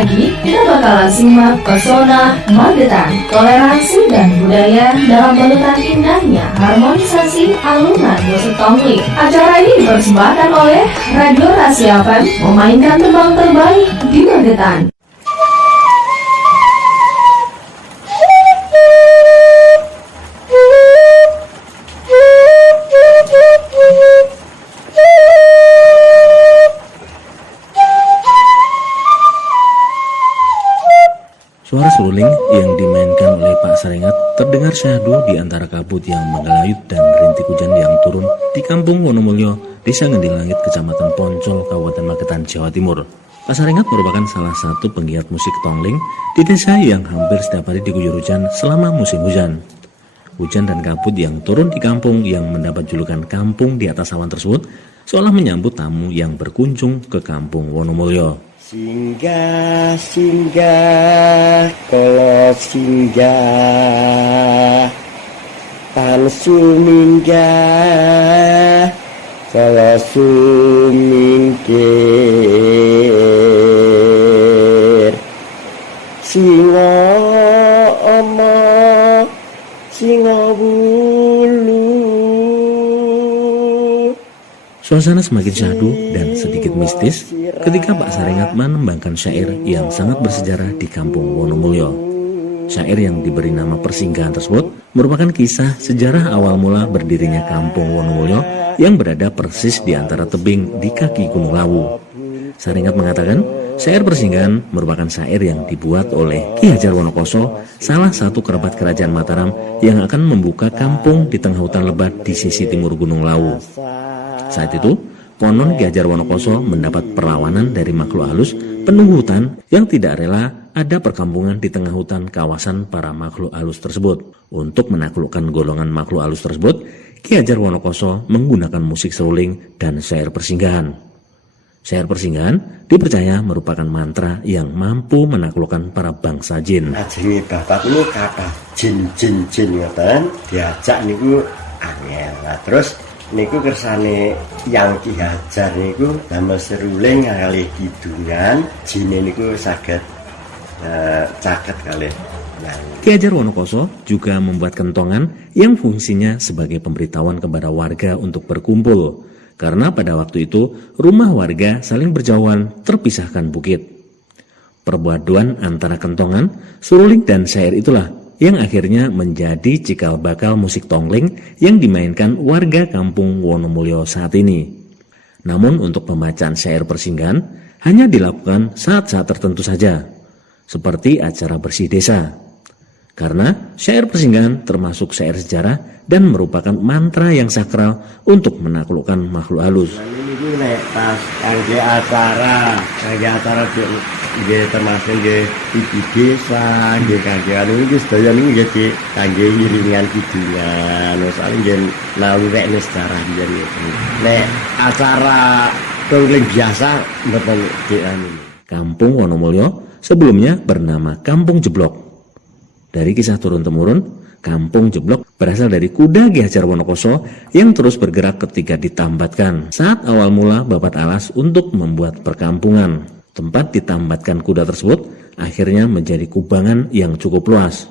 lagi, kita bakalan simak pesona Magetan, toleransi dan budaya dalam balutan indahnya harmonisasi alunan musik tongling. Acara ini dipersembahkan oleh Radio Rahasia FM, memainkan tembang terbaik di Magetan. Suara seruling yang dimainkan oleh Pak Sarengat terdengar syahdu di antara kabut yang menggelayut dan rintik hujan yang turun di Kampung Wonomulyo, Desa Ngendilangit, Kecamatan Poncol, Kabupaten Magetan, Jawa Timur. Pak Sarengat merupakan salah satu penggiat musik tongling di desa yang hampir setiap hari diguyur hujan selama musim hujan. Hujan dan kabut yang turun di kampung yang mendapat julukan kampung di atas awan tersebut seolah menyambut tamu yang berkunjung ke Kampung Wonomulyo. Singgah, singgah, kolo singgah, pansu minggah, kolo sumingkir. Singo omo, singo bulu. Suasana semakin syahdu dan sedikit mistis ketika Pak Sarengat menembangkan syair yang sangat bersejarah di Kampung Wonomulyo. Syair yang diberi nama Persinggahan tersebut merupakan kisah sejarah awal mula berdirinya Kampung Wonomulyo yang berada persis di antara tebing di kaki Gunung Lawu. Sarengat mengatakan, syair Persinggahan merupakan syair yang dibuat oleh Ki Hajar Wonokoso, salah satu kerabat kerajaan Mataram yang akan membuka kampung di tengah hutan lebat di sisi timur Gunung Lawu. Saat itu, konon Ki Hajar Wonokoso mendapat perlawanan dari makhluk halus penunggu hutan yang tidak rela ada perkampungan di tengah hutan kawasan para makhluk halus tersebut. Untuk menaklukkan golongan makhluk halus tersebut, Ki Hajar Wonokoso menggunakan musik seruling dan syair persinggahan. Syair persinggahan dipercaya merupakan mantra yang mampu menaklukkan para bangsa jin. Ajenge bapak niku kathah jin ngoten, diajak niku angel. Nah, terus niku kersane yang Ki Hajar niku damel seruling kali kidungan, jine niku saged caket kalih. Ki Hajar Wonokoso juga membuat kentongan yang fungsinya sebagai pemberitahuan kepada warga untuk berkumpul, karena pada waktu itu rumah warga saling berjauhan terpisahkan bukit. Perpaduan antara kentongan, seruling dan syair itulah yang akhirnya menjadi cikal bakal musik tongling yang dimainkan warga Kampung Wonomulyo saat ini. Namun untuk pembacaan syair persinggahan hanya dilakukan saat-saat tertentu saja, seperti acara bersih desa. Karena syair persinggahan termasuk syair sejarah dan merupakan mantra yang sakral untuk menaklukkan makhluk halus. Ini nek pas kangge acara nggih termasuk nggih iki desa, nggih kangge anu iki sedaya niku nggih kangge iringan kidungan. Soale nggih lawurek sejarah biyen iki. Nek acara tongling biasa mboten dianu. Kampung Wonomulyo sebelumnya bernama Kampung Jeblok. Dari kisah turun-temurun, Kampung Jeblok berasal dari kuda Ki Hajar Wonokoso yang terus bergerak ketika ditambatkan saat awal mula babat alas untuk membuat perkampungan. Tempat ditambatkan kuda tersebut akhirnya menjadi kubangan yang cukup luas.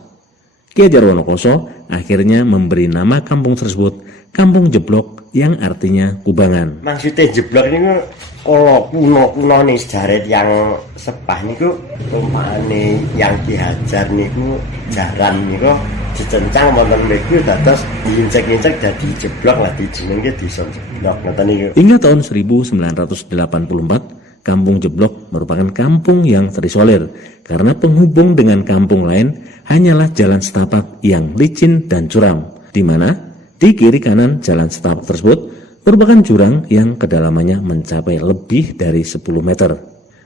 Ki Hajar Wonokoso akhirnya memberi nama kampung tersebut Kampung Jeblok yang artinya kubangan. Maksudnya jeblok ini kalau kuno nih sejarah yang sepah niku umpamane yang Ki Hajar niku jaran niku dicencang wonten mriku dados diincek-incek dadi jeblok lah dijenenge desa jeblok ngoten niku. Hingga tahun 1984 Kampung Jeblok merupakan kampung yang terisolir karena penghubung dengan kampung lain hanyalah jalan setapak yang licin dan curam, di mana di kiri kanan jalan setapak tersebut merupakan jurang yang kedalamannya mencapai lebih dari 10 meter.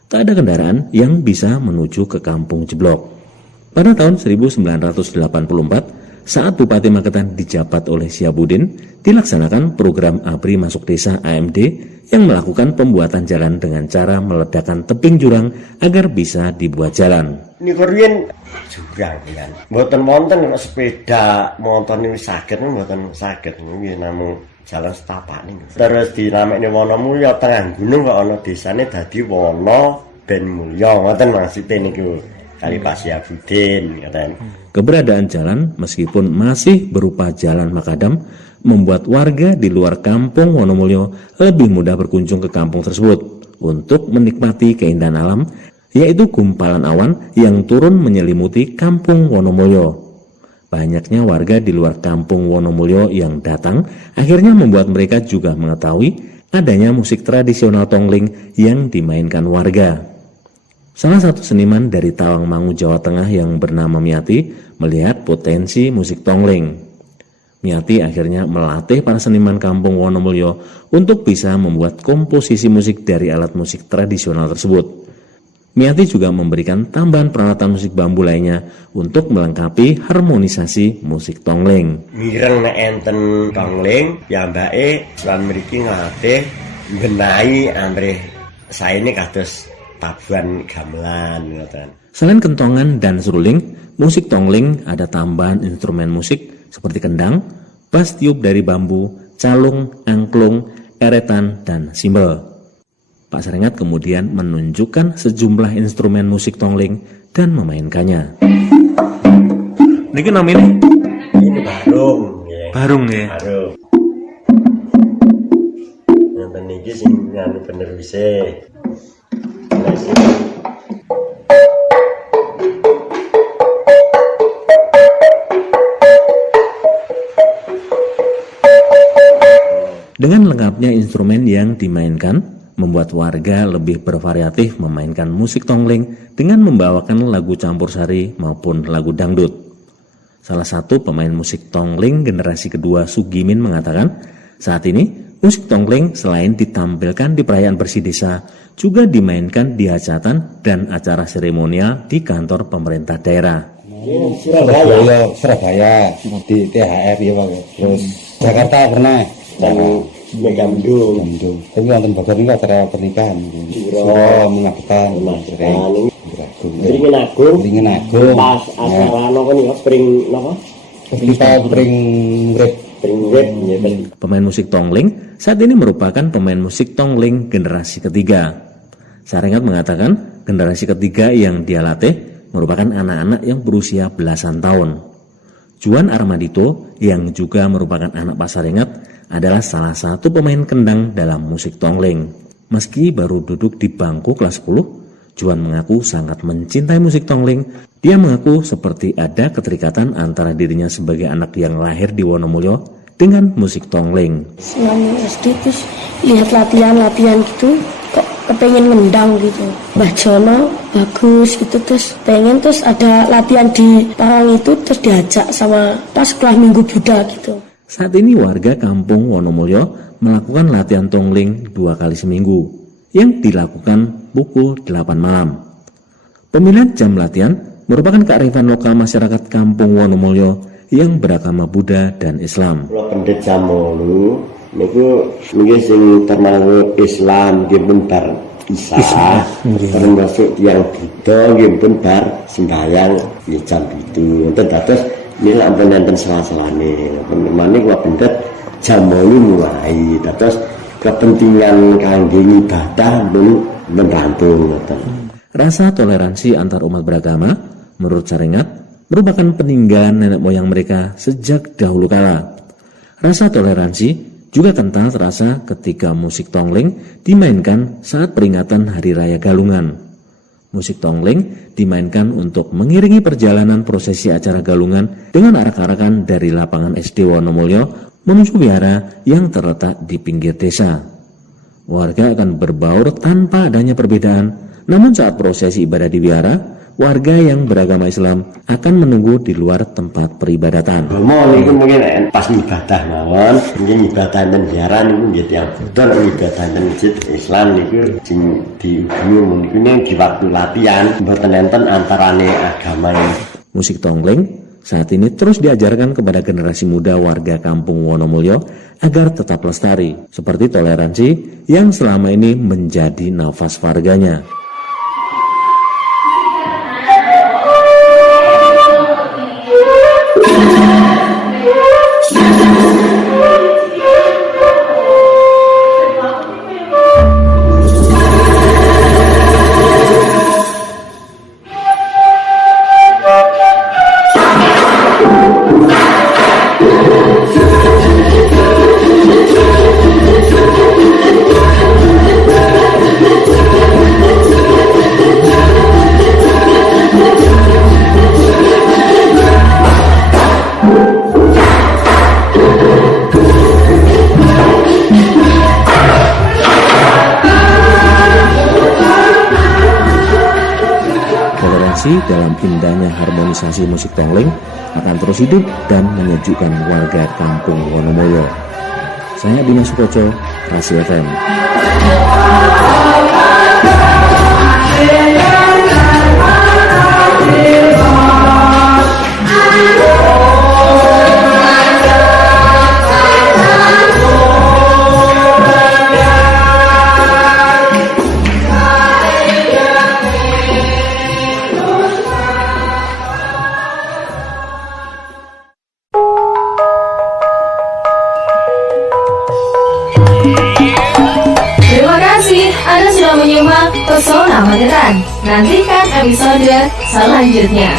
Tak ada kendaraan yang bisa menuju ke Kampung Jeblok. Pada tahun 1984, saat Bupati Magetan dijabat oleh Syiabuddin, dilaksanakan program ABRI Masuk Desa AMD yang melakukan pembuatan jalan dengan cara meledakkan tebing jurang agar bisa dibuat jalan. Ini riyen jurang kan. Mboten wonten kok sepeda motor niku saged mboten saged nggih namung jalan setapak niku. Terus dinamekne Wonomulyo tengah gunung kok ana desane dadi Wono ben mulya ngoten maksudnya niku kali Pak Syafuddin ngoten. Keberadaan jalan meskipun masih berupa jalan makadam membuat warga di luar kampung Wonomulyo lebih mudah berkunjung ke kampung tersebut untuk menikmati keindahan alam, yaitu gumpalan awan yang turun menyelimuti kampung Wonomulyo. Banyaknya warga di luar kampung Wonomulyo yang datang akhirnya membuat mereka juga mengetahui adanya musik tradisional tongling yang dimainkan warga. Salah satu seniman dari Tawangmangu, Jawa Tengah yang bernama Miati melihat potensi musik tongling. Miati akhirnya melatih para seniman kampung Wonomulyo untuk bisa membuat komposisi musik dari alat musik tradisional tersebut. Miati juga memberikan tambahan peralatan musik bambu lainnya untuk melengkapi harmonisasi musik tongling. Mireng nek enten tongling piyambake lan mriki ngatih ngenahi amrih saene kados tabuhan gamelan ngoten. Selain kentongan dan seruling, musik tongling ada tambahan instrumen musik seperti kendang, bass tiup dari bambu, calung, angklung, eretan, dan simbol. Pak Sarengat kemudian menunjukkan sejumlah instrumen musik tongling dan memainkannya. Niki namanya? Ini barung nggih. Barung nggih. Barung. Ngoten niki sing nganu bener wise. Dengan lengkapnya instrumen yang dimainkan, membuat warga lebih bervariatif memainkan musik tongling dengan membawakan lagu campur sari maupun lagu dangdut. Salah satu pemain musik tongling generasi kedua, Sugimin, mengatakan, saat ini musik tongling selain ditampilkan di perayaan bersih desa, juga dimainkan di hajatan dan acara seremonial di kantor pemerintah daerah. Surabaya di THR ya Pak. Terus Jakarta pernah Dan Megamendung. Tapi wonten Bogor niku acara pernikahan. Suro mengabetan. Beringin Agung. Pas acara napa niku spring napa? Spring rip. Pemain musik tongling saat ini merupakan pemain musik tongling generasi ketiga. Sarengat mengatakan generasi ketiga yang dia latih merupakan anak-anak yang berusia belasan tahun. Juan Armadito yang juga merupakan anak Pak Sarengat adalah salah satu pemain kendang dalam musik tongling. Meski baru duduk di bangku kelas 10, Juan mengaku sangat mencintai musik tongling. Dia mengaku seperti ada keterikatan antara dirinya sebagai anak yang lahir di Wonomulyo dengan musik tongling. Selama SD terus lihat latihan gitu, kok kepengen ngendang gitu. Mbah Jono bagus gitu, terus pengen terus ada latihan di Parang itu, terus diajak sama pas kelas Minggu Buddha gitu. Saat ini warga kampung Wonomulyo melakukan latihan tongling 2 kali seminggu yang dilakukan pukul 8 malam. Pemilihan jam latihan merupakan kearifan lokal masyarakat kampung Wonomulyo yang beragama Buddha dan Islam. Kalau pendet Jamolu niku nggih sing termasuk Islam nggih pun bar Isa, termasuk yang Buddha nggih pun bar sembahyang nggih jam 7. Enten dados nilai ampun enten salah-salahane. Penemane kula pendet Jamolu mulai dados kepentingan kangge ibadah pun membantu ngoten. Rasa toleransi antar umat beragama menurut Sarengat merupakan peninggalan nenek moyang mereka sejak dahulu kala. Rasa toleransi juga kental terasa ketika musik tongling dimainkan saat peringatan Hari Raya Galungan. Musik tongling dimainkan untuk mengiringi perjalanan prosesi acara Galungan dengan arak-arakan dari lapangan SD Wonomulyo menuju wihara yang terletak di pinggir desa. Warga akan berbaur tanpa adanya perbedaan, namun saat prosesi ibadah di wihara, warga yang beragama Islam akan menunggu di luar tempat peribadatan. Mau niku mungkin pas ibadah mawon, mungkin ibadah dan ziarah niku nggih tiyang Buddha, ibadah dan masjid Islam niku sing diugi niku di waktu latihan mboten enten antarane agama. Musik tongling saat ini terus diajarkan kepada generasi muda warga kampung Wonomulyo agar tetap lestari, seperti toleransi yang selama ini menjadi nafas warganya. tradisi dalam indahnya harmonisasi musik tongling akan terus hidup dan menyejukkan warga kampung Wonomulyo. Saya Bima Sukoco, Rasi FM. Terima kasih Anda sudah menyimak Pesona Magetan. Nantikan episode selanjutnya.